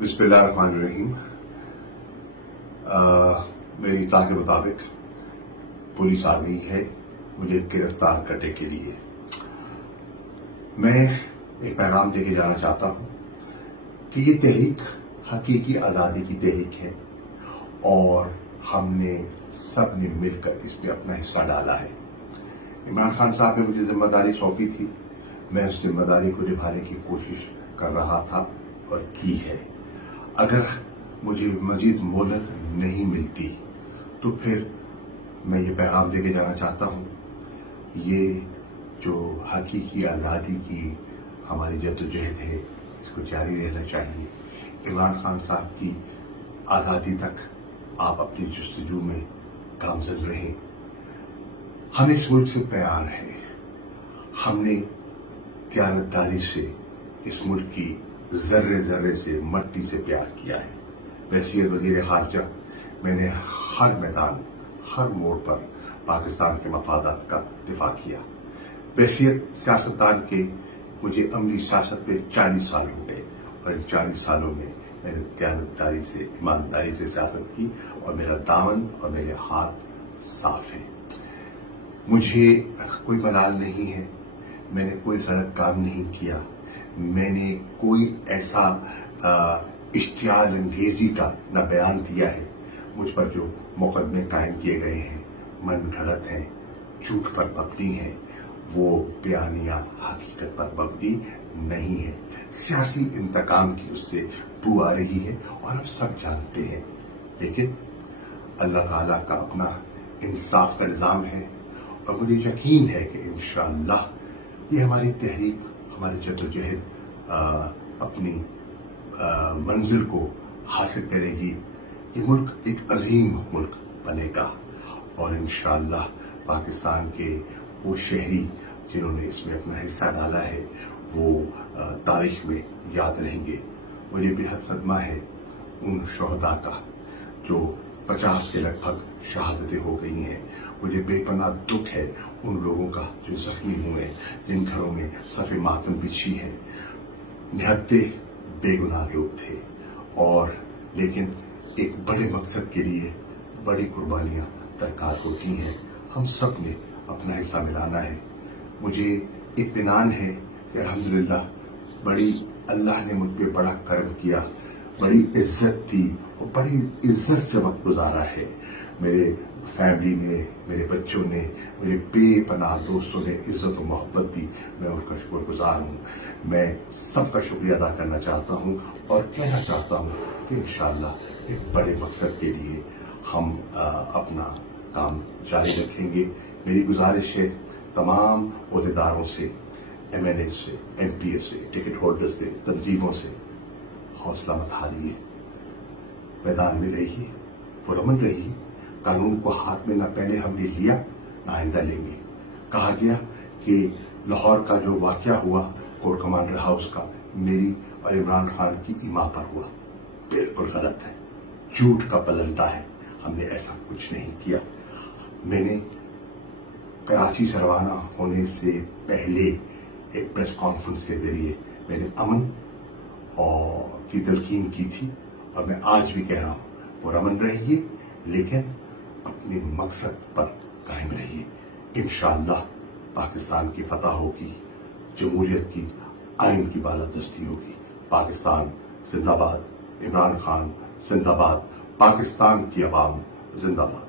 बिस्मिल्लाहिर्रहमानिर्रहीम। मेरी इत्तला के मुताबिक पुलिस आ गई है मुझे गिरफ्तार करने के लिए। मैं एक पैगाम देके जाना चाहता हूँ कि ये तहरीक हकीकी आज़ादी की तहरीक है और हमने सब ने मिलकर इसमें अपना हिस्सा डाला है। इमरान खान साहब ने मुझे जिम्मेदारी सौंपी थी, मैं उस जिम्मेदारी को निभाने की कोशिश कर रहा था और की है। अगर मुझे मजीद मोहलत नहीं मिलती तो फिर मैं ये पैगाम देके जाना चाहता हूँ, ये जो हकीकी आज़ादी की हमारी जद्दोजहद है इसको जारी रहना चाहिए। इमरान खान साहब की आज़ादी तक आप अपनी जस्तजू में गामज़न रहें। हम इस मुल्क से प्यार है, हमने दयानतदारी से इस मुल्क की जर्रे जर्रे से मट्टी से प्यार किया है। वैसीयत वज़ीर ख़ारजा, मैंने हर मैदान हर मोड़ पर पाकिस्तान के मफादात का दिफा किया। वैसीयत सियासतदान के मुझे अमली सियासत पे 40 साल हो गए और इन 40 सालों में मैंने दयानतदारी से ईमानदारी से सियासत की और मेरा दामन और मेरे हाथ साफ हैं। मुझे कोई मलाल नहीं है, मैंने कोई गलत काम नहीं किया, मैंने कोई ऐसा इश्तियाल अंगेजी का न बयान दिया है। मुझ पर जो मुकदमे कायम किए गए हैं मन गलत हैं, झूठ पर मबनी है, वो बयानिया हकीकत पर मबनी नहीं है। सियासी इंतकाम की उससे बू आ रही है और हम सब जानते हैं, लेकिन अल्लाह ताला का अपना इंसाफ का निज़ाम है और मुझे यकीन है कि इंशाअल्लाह ये हमारी तहरीक हमारी जद्दोजहद अपनी मंजिल को हासिल करेगी। ये मुल्क एक अजीम मुल्क बनेगा और इंशाअल्लाह पाकिस्तान के वो शहरी जिन्होंने इसमें अपना हिस्सा डाला है वो तारीख में याद रहेंगे। मुझे बेहद सदमा है उन शोहदा का जो 50 के लगभग शहादतें हो गई हैं। मुझे बेपनाह दुख है उन लोगों का जो जख्मी हुए, जिन घरों में सफ़े मातम बिछी है। निहत्ते बेगुनाह लोग थे और लेकिन एक बड़े मकसद के लिए बड़ी कुर्बानियां दरकार होती हैं। हम सब ने अपना हिस्सा मिलाना है। मुझे इत्मीनान है कि अल्हम्दुलिल्लाह बड़ी अल्लाह ने मुझ पे बड़ा करम किया, बड़ी इज्जत दी और बड़ी इज्जत से वक्त गुजारा है। मेरे फैमिली ने, मेरे बच्चों ने, मेरे बेपनाह दोस्तों ने इज्जत और मोहब्बत दी, मैं उनका शुक्रगुजार हूँ। मैं सबका शुक्रिया अदा करना चाहता हूँ और कहना चाहता हूँ कि इंशाअल्लाह एक बड़े मकसद के लिए हम अपना काम जारी रखेंगे। मेरी गुजारिश है तमाम ओहदेदारों से, MNA से, MP से, टिकट होल्डर से, तंजीमों से, हौसला मत हारिए, मैदान में रहिए, पुरअमन रहिए। कानून को हाथ में न पहले हमने लिया न आइंदा लेंगे। कहा गया कि लाहौर का जो वाकया हुआ कोर्ट कमांडर हाउस का मेरी और इमरान खान की इमा पर हुआ, बिल्कुल गलत है, झूठ का पलंदा है। हमने ऐसा कुछ नहीं किया। मैंने कराची से रवाना होने से पहले एक प्रेस कॉन्फ्रेंस के जरिए मैंने अमन और की तलकीन की थी और मैं आज भी कह रहा हूँ पुरअमन रहिए लेकिन अपने मकसद पर कायम रहिए। इंशाअल्लाह पाकिस्तान की फतह होगी, जमहूरियत की आइन की बालादस्ती होगी। पाकिस्तान जिंदाबाद, इमरान खान जिंदाबाद, पाकिस्तान की अवाम जिंदाबाद।